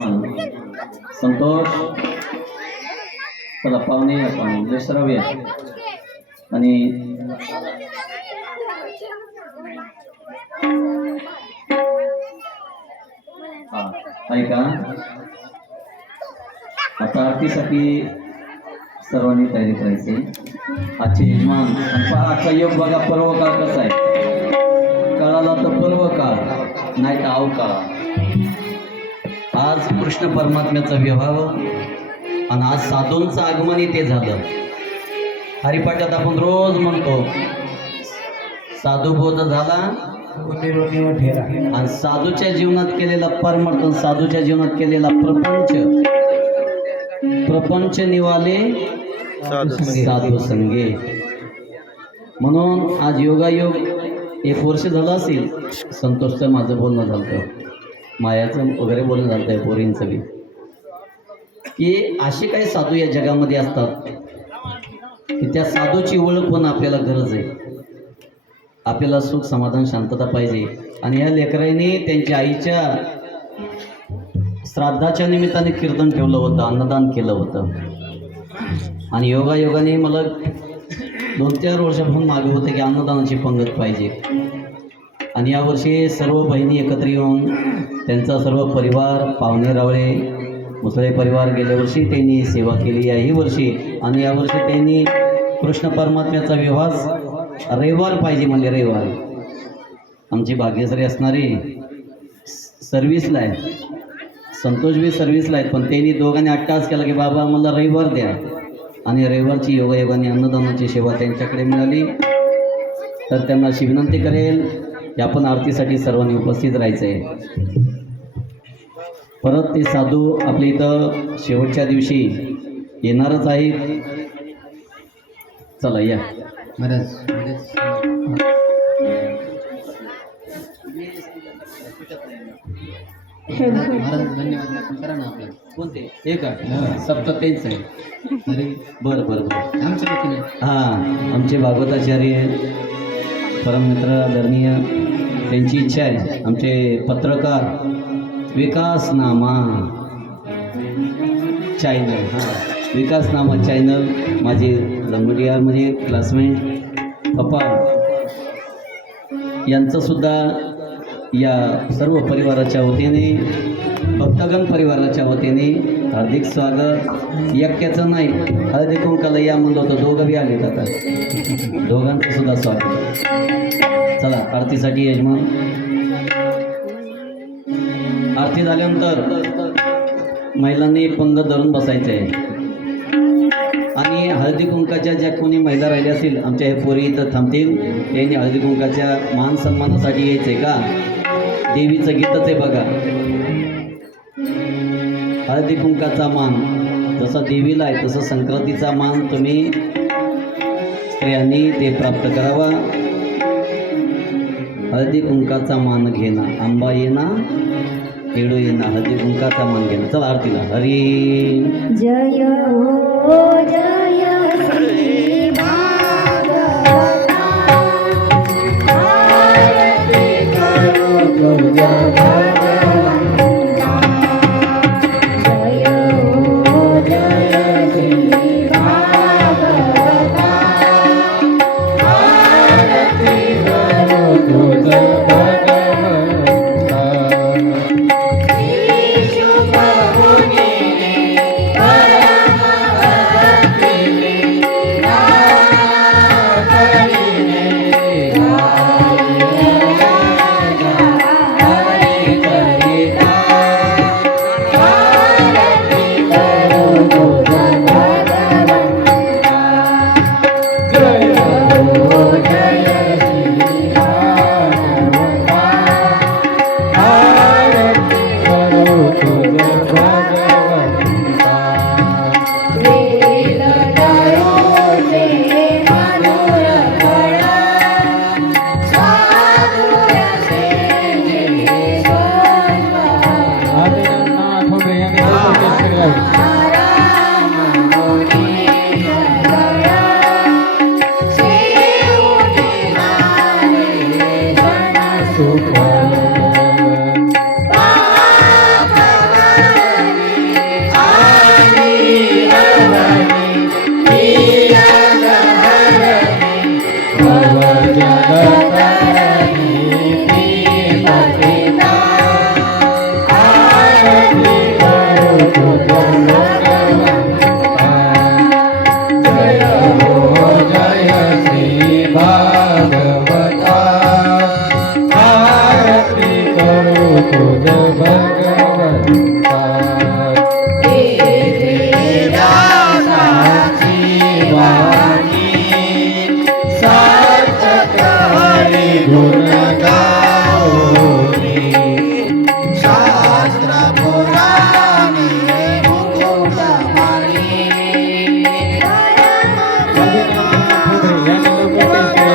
संतोष चला पाहुणे आपण विसरावे आणि ऐका आता आरतीसाठी सर्वांनी तयारी करायची. आजचे यजमान आजचा योग बघा, पर्व काळ कसा आहे. काळाला तर पर्व काळ नाही तर अवकाळ. आज कृष्ण परमात्म्याचा विवाह आणि आज साधूंचं आगमन इथे झालं. हरिपाठात आपण रोज म्हणतो साधू बोध झाला आणि साधूच्या जीवनात केलेला परमार्थ, साधूच्या जीवनात केलेला प्रपंच निवाले साधू संगे. म्हणून आज योगायोग 1 वर्ष झालं असेल. संतोषचं माझं बोलणं झालं, मायाचं वगैरे बोलणं झालं आहे, पोरींचं बी, की असे काही साधू या जगामध्ये असतात की त्या साधूची ओळख पण आपल्याला गरज आहे. आपल्याला सुख समाधान शांतता पाहिजे. आणि या लेकरांनी त्यांच्या आईच्या श्राद्धाच्या निमित्ताने कीर्तन ठेवलं होतं, अन्नदान केलं होतं. आणि योगायोगाने मला 2-4 वर्षापासून मागे होतं की अन्नदानाची पंगत पाहिजे. आणि यावर्षी सर्व बहिणी एकत्र येऊन त्यांचा सर्व परिवार, पाहुणे रावळे, मुसळे परिवार गेल्या वर्षी त्यांनी सेवा केली, याही वर्षी. आणि यावर्षी त्यांनी कृष्ण परमात्म्याचा विवाह रविवार पाहिजे म्हणजे रविवार. आमची भाग्यश्री असणारी सर्व्हिसला आहे, संतोष बी सर्व्हिसला आहेत, पण त्यांनी दोघांनी अट्टास केला की बाबा मला रविवार द्या. आणि रविवारची योगायोगाने अन्नदानाची सेवा त्यांच्याकडे मिळाली. तर त्यांना अशी विनंती करेल की आपण आरतीसाठी सर्वांनी उपस्थित राहायचं आहे. परत ते साधू आपल्या इथं शेवटच्या दिवशी येणारच आहेत. चला या महाराज. धन्यवाद. करा ना आपल्याला कोणते हे का सप्त तेच आहे. अरे बरं बरं बरं. आमच्या वतीने हां, आमचे भागवताचार्य परममित्र आदरणीय, त्यांची इच्छा आहे. आमचे पत्रकार विकास नामा चॅनल, हां विकास नामा चॅनल, माझे लंगोटियामध्ये क्लासमेट पप्पा यांचंसुद्धा या सर्व परिवाराच्या वतीने, भक्तगण परिवाराच्या वतीने हार्दिक स्वागत. एकट्याचं नाही, हळदी कुंकाला या म्हणलं होतं, दोघं बी आलेत. आता दोघांचं सुद्धा स्वागत. चला आरतीसाठी यजमान. आरती झाल्यानंतर महिलांनी पंगत धरून बसायचं आहे. आणि हळदी कुंकाच्या ज्या कोणी महिला राहिल्या असतील, आमच्या हे पोरी इथं थांबतील, त्यांनी हळदी कुंकाच्या मान सन्मानासाठी यायचं आहे का. देवीचं गीतच आहे बघा, हळदी कुंकाचा मान जसा देवीला आहे तसं संक्रांतीचा मान तुम्ही स्त्रियांनी ते प्राप्त करावा. हळदी कुंकाचा मान घेणा आंबा येना खेळू येना, हळदी कुंकाचा मान घेणं. चला आरतीला. हरी जय हो जय श्री भागवता, आरती करो तुझ भगवंता. जय हो जय श्री भागवता, आरती करो तुझ भगवंता. श्री शुभ मुनी परम भक्ति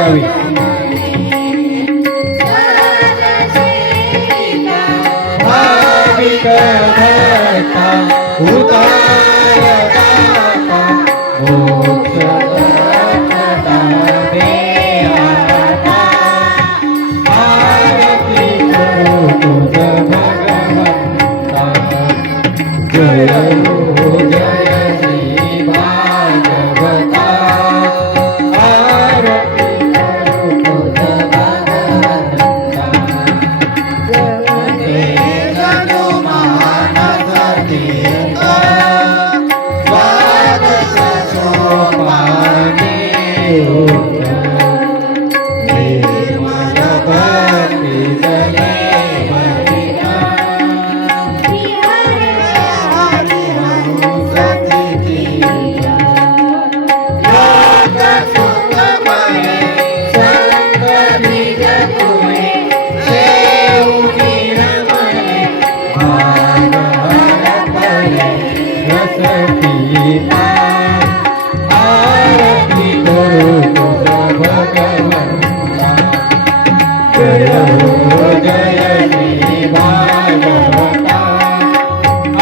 गावी भाविक भक्ता उतार दाता मोक्ष दाता देहाता आरती करू तुझ भगवंता जय हो जय श्री भागवता आरती करू तुझ भगवंता जगते जनुमान सतीर्थ द्वादश सोपानी निर्मल भक्ति जले भरिता आरती करू तुझ भगवंता जय हो जय श्री भागवता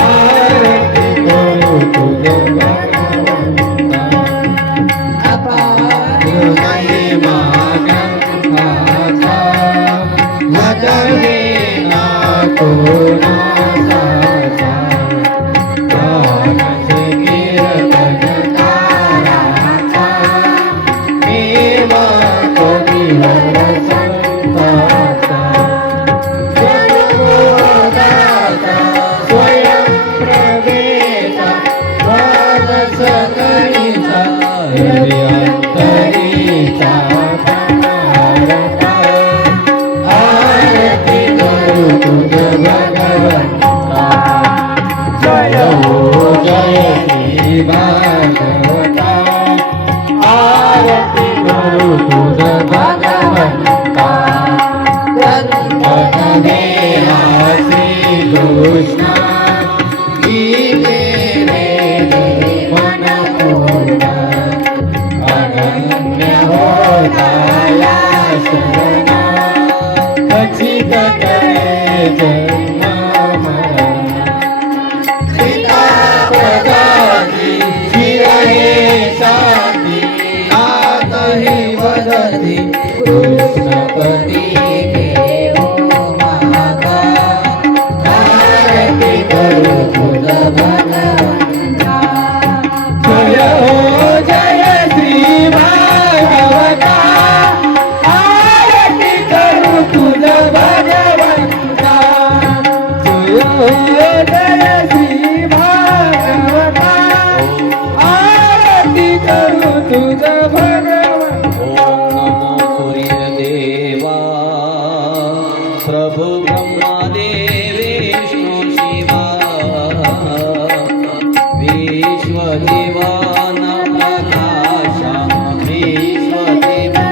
आरती करू तुझ भगवंता अपार महिमा ग्रंथाचा वदवे ना कोणाचा गाण्याचे कीर्तन ताराचा मेवा कविवर संताचा जन्मोदाता स्वयं प्रवेशा द्वादश कळीचा हृदयांतरीचा भारता आरती करू तुझ भगवंता जय हो जय श्री भागवता आरती करू तुझ भगवंता वंदन देवा श्री कृष्ण गीते वेदे मन पूर्ण अनन्य होताया शरणा खचित करे जन्म मरण प्रदाति चिरहे शांति नाथ ही वदति कृष्णपति देवो माता आरती करू तुझ भगवंता जय हो जय श्री भागवता आरती करू तुझ भगवंता जय हो जय श्री भागवता आरती करू तुझ भगवंता ओम नमो सूर्यदेवा प्रभु ब्रह्मदेव विष्णु शिवा विश्वजीवान प्रकाशा विश्वजीवा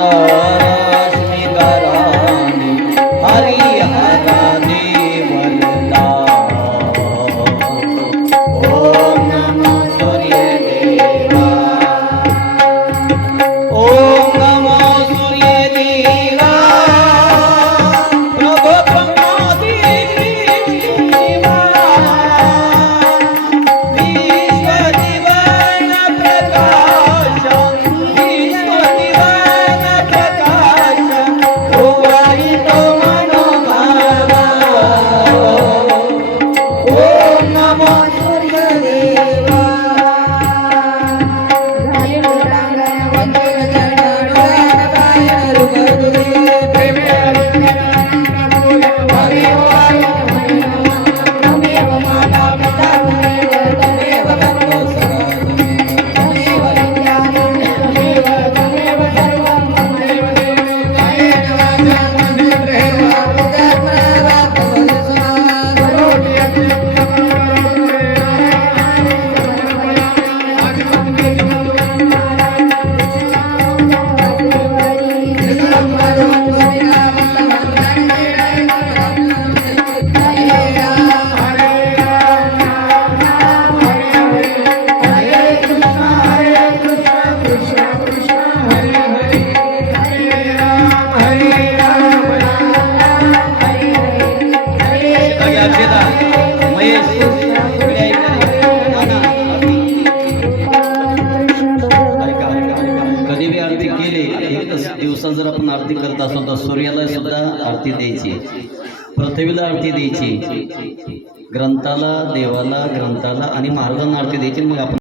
रश्मी करानी हरि हरा देवलता ओम नमो सूर्य देवा ओम नमो सूर्य देवा प्रभो ब्रह्मादि देवा विश्व जीवन प्रकाश विश्व जीवन प्रकाश होई तो मनोभावा ओम नमो सूर्य देवा कधी बी आरती केली एकच दिवसात जर आपण आरती करत असतो तर सूर्याला सुद्धा आरती द्यायची पृथ्वीला आरती द्यायची ग्रंथाला देवाला ग्रंथाला आणि महाराजांना आरती द्यायची मग आपण